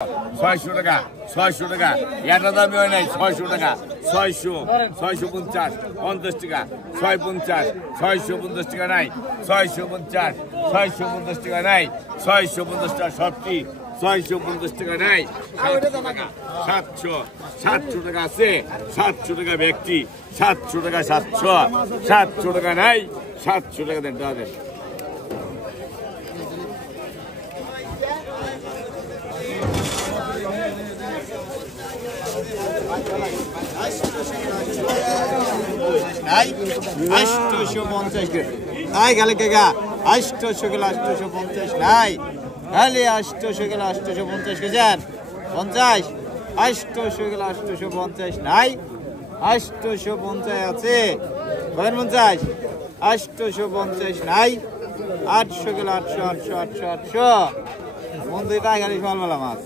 600 টাকা 600 টাকা এটা দামি হয় নাই 600 টাকা 600 650 50 টাকা 650 650 টাকা নাই 650 650 টাকা নাই 650 টাকা সবটি 650 টাকা নাই 700 700 টাকা আছে 700 টাকা ব্যক্তি 700 টাকা 700 টাকা নাই 700 টাকা দেন দাদা নাই 850 নাই গেলে কেগা 800 গেলে 850 নাই খালি 800 গেলে 850 কে যান 50 800 গেলে 850 নাই 850 আছে কত 50 850 নাই 800 গেলে 800 বন্ধুই পাই খালি ফলবেলা মাছ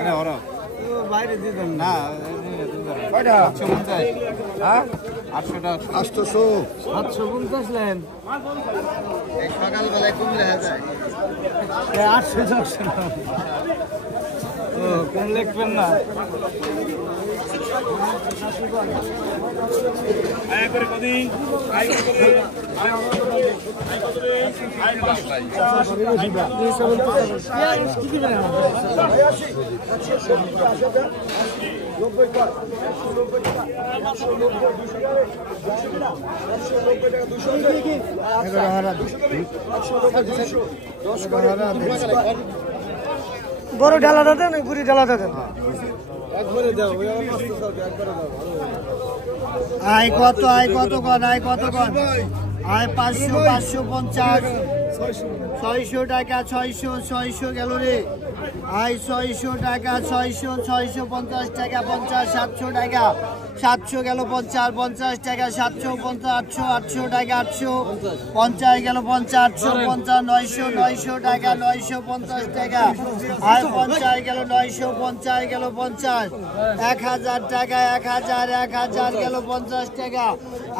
এনে হরো বাইরে দিবেন না কয়টা 850 হ্যাঁ 800 টাকা 850 লেন সকাল বেলায় কমলে যায় 800 ও কোন লিখবেন না আয় করে কদি আয় করে আয় পাঁচটাই কি দিবেন 90 বড় ডালাটা দেন পুরি ডালাটা দেন একবারে দাও আয় কত কোন আয় কত কোন আয় 500 550 600 টাকা 600 গেল রে আয় 600 টাকা 650 টাকা 50 700 টাকা 700 গেল 50 টাকা 750 800 টাকা 800 50 গেল 50 850 900 টাকা 950 টাকা আয় 50 গেল 950 গেল 50 1000 টাকা 1000 গেল 50 টাকা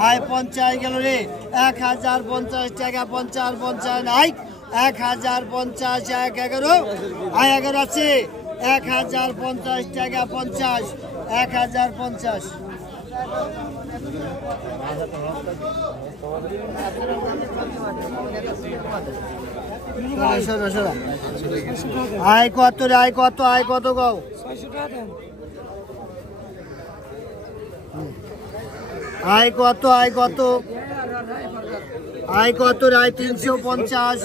আয় 50 গেল রে 1050 টাকা 50 নাই 1050 11 আয় 11 আছে 1050 টাকা 50 1050 আয় কত গাও 600 টাকা আয় কত রায় 350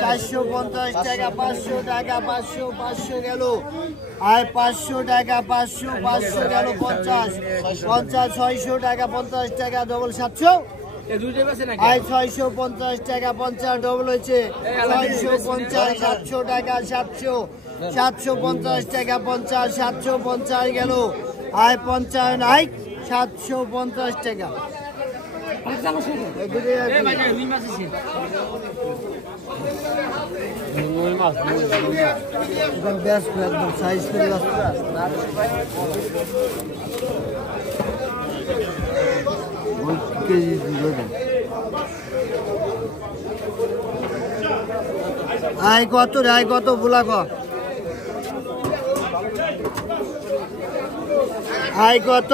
450 টাকা 500 টাকা 500 গেল আয় 500 টাকা 500 গেল 50 600 টাকা 50 টাকা ডবল 700 আয় 650 টাকা 50 ডবল হয়েছে 650 700 টাকা 750 টাকা 50 750 গেল আয় 50 নাই 750 টাকা আয় কত বলা ক আয় কত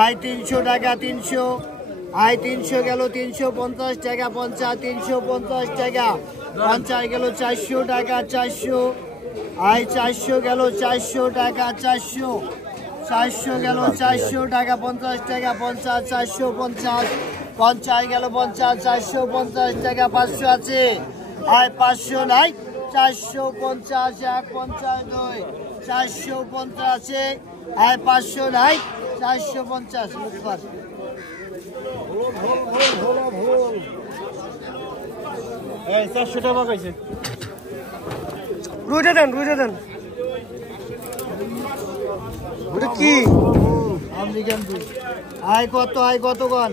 আয় 300 টাকা 300 আয় 300 গেল 350 টাকা 50 350 টাকা 50 গেল 400 টাকা 400 আয় 400 গেল 400 টাকা 400 গেল 400 টাকা 50 টাকা 50 450 50 গেল 50 450 টাকা 500 আছে আয় 500 নাই 450 152 450 আছে আয় 500 নাই 450 এই 400 টাকা পাইছে রুইটা দেন ওটা কি আমেরিকান রুই আয় কত কোন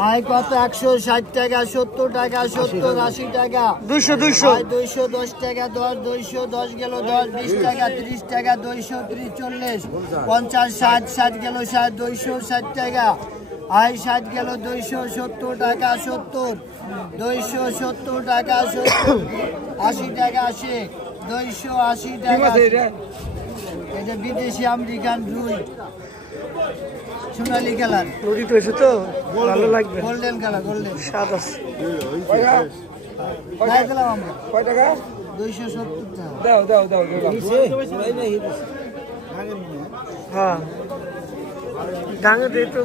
আয় কত 160 টাকা 70 টাকা 70 80 টাকা 210 টাকা 210 গেল 10 20 টাকা 30 টাকা 230 40 50 60 গেল 60 260 টাকা আয় 60 গেল 270 টাকা 70 270 টাকা 70 80 টাকা 80 280 টাকা। এটা বিদেশি আমেরিকান রুই, সোনালি কালার, তো ভালো লাগবে, গোল্ডেন কালার, গোল্ডেন স্বাদ আছে। তাই দিলাম আমরা কয় টাকা? 270 টাকা। দাও দাও দাও। হ্যাঁ ডাঙে দিয়ে তো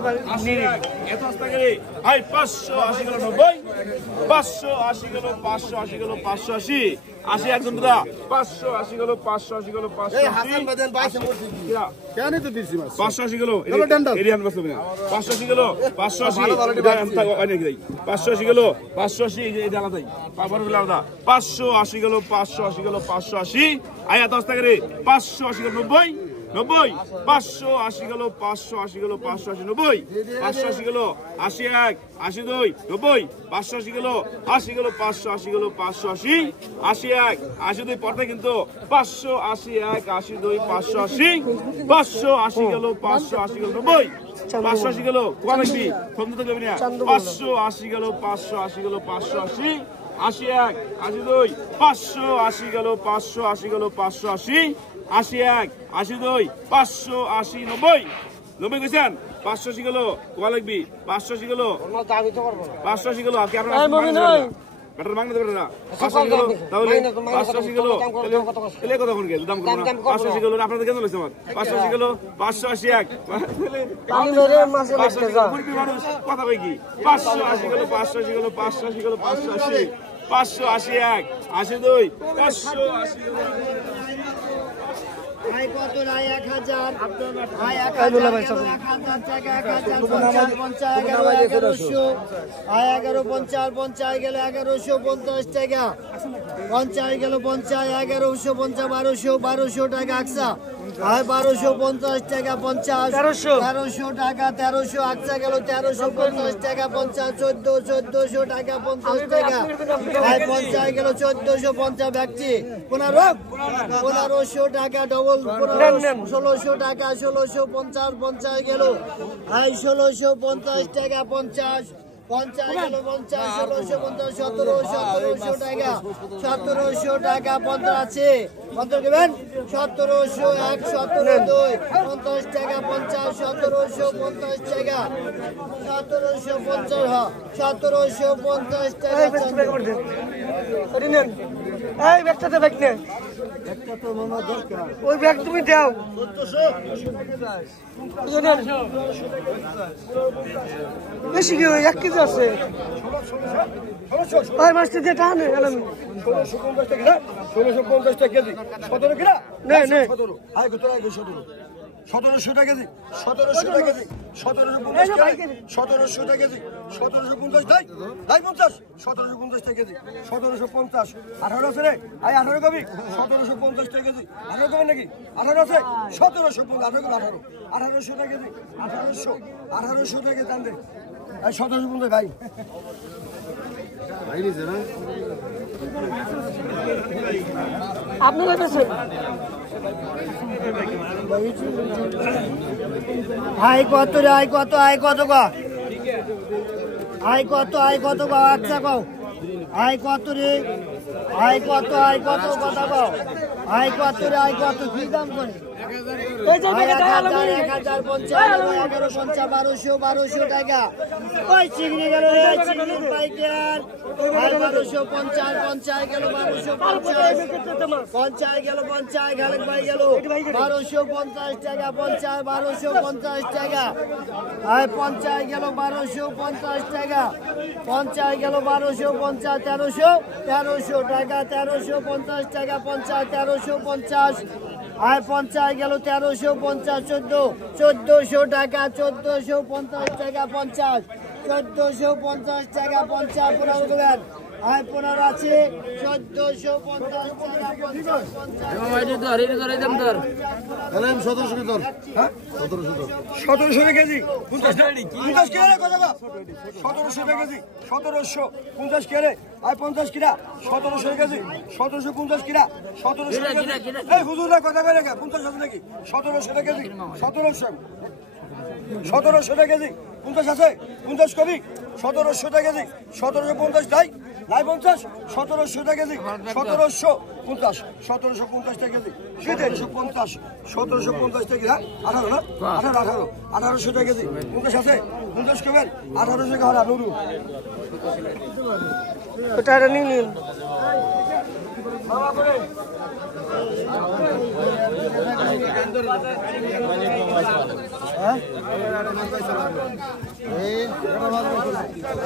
এত আস্তে করে আই 580 গেল 90, 580 গেল 580 গেল 580, 80 একজন দাদা, 580 গেল 580 গেল 580 কেন তো দিছি মাছ 580 গেল এরিয়ান মাছ হবে না 580 গেল 580 580 গেল 580 এই আলাদাই পাবর গুলো আলাদা 580 গেল 580 গেল 580 আই এত আস্তে করে 580 গেল 90, 580 গেল 580 গেল 580 90, 580 গেল 81 82 90, 580 গেল 80 গেল 580 গেল 580 81 82 পড়তে কিন্তু 581 82 580 580 গেল 580 গেল 90, 580 গেল কোয়ালিটি ফোন দিতে যাবে না 580 গেল 580 গেল 580 81 82 580 গেল 580 গেল 580 81 82 580 90 90 কইছেন 580 গেল কোয়া লাগবি 580 গেল 580 গেল কি আপনারা বেটার মাংনা দেবেন না 580 গেল তাহলে 580 গেল এলে কত কোন গেল দাম কোন 580 গেল আপনাদের কেন লইছে আমার 580 গেল 581 পানি মেরে মাছে লাগতে যা মুরগি মানুষ কথা কই কি 580 গেল 580 গেল 580 গেল 580 581 82 580 আই কত রায় 1000, আই 1000 টাকা 1050 50 1100, আই 1150 50 গেলে 1150 টাকা 50 গেল 50 1150 1200 টাকা আকসা, আই 1250 টাকা 50 1300 টাকা 1300 আকসা গেল 1350 টাকা 50 1400 টাকা 50 টাকা, আই 50 গেল 1450 ব্যক্তি 1500 টাকা ডবল 1600 টাকা 1650 50 গেল, আই 1650 টাকা 50 50 গেল 50 1650 1700 টাকা 1700 টাকা 15 আছে কত দেবেন 1700 1 17 2 50 টাকা 50 1750 টাকা 1750 হ্যাঁ 1750 টাকা এই ব্যাগটাতে ব্যাগ নে ওই ব্যাগ তুমি দাও বেশি কি 1 কেজি আছে ভাই মাছটা দিয়ে টানে আমি 1650 টাকা 1650 টাকা কেজি 17 কিনা নে নে 17 আয় কত আয় 1700 টাকা কেজি 1700 টাকা কেজি 1750 টাকা 1700 টাকা কেজি 1750 তাই 50 1750 টাকা কেজি 1750 18 আছে রে আয় 18 কবি 1750 টাকা কেজি 18 কবি নাকি 18 আছে 1750 1800 টাকা কেজি 1800 টাকা দাম দে আয় 1750 ভাই ভাই নিছে না আপনারা কাছে আই কত রে আই কত গো আই কত গো আচ্ছা কও আই কত রে আই কত কথা কও আই কত রে আই কত কি দাম করে 1200 টাকা ওই চিংড়ি গেল রে চিংড়ি পাইকার 1250 গেল 1250 গেল 50 খালেক ভাই গেল 1250 টাকা 1250 টাকা আর 50 গেল 1250 টাকা 50 গেল 1250 1300 টাকা 1350 টাকা 50 1350 আর 50 গেল 1350 1400 টাকা 1450 টাকা 50 1450 টাকা 50 15 দেবেন আর 15 আছে 1450 টাকা 50 1700 টাকা কেজি 50 কিলো কত 1700 টাকা কেজি 1700 50 কিলো আর 50 কিলো 1700 টাকা কেজি 1750 কিলো 1700 টাকা কেজি এই হুজুররা কথা বলে না 50 হবে নাকি 1700 টাকা কেজি 1700 টাকা কেজি 50 আছে 50 কবি 1700 টাকা কেজি 1750 তাই লাই 50 1700 টাকা কেজি 1750 1750 টাকা কেজি 1750 1750 টাকা হ্যাঁ 18 না 1800 টাকা কেজি 50 আছে 50 করবেন 1800 টাকা হারা নুরু ওটা নিন নিন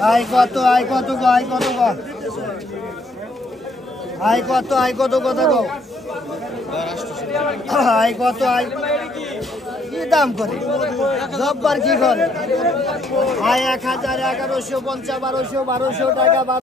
আই কত আই কত গো আই কত গো আই কত কথা গো আই কত আই কি দাম করে জব্বার কি করে আই 1000 1150 1200 টাকা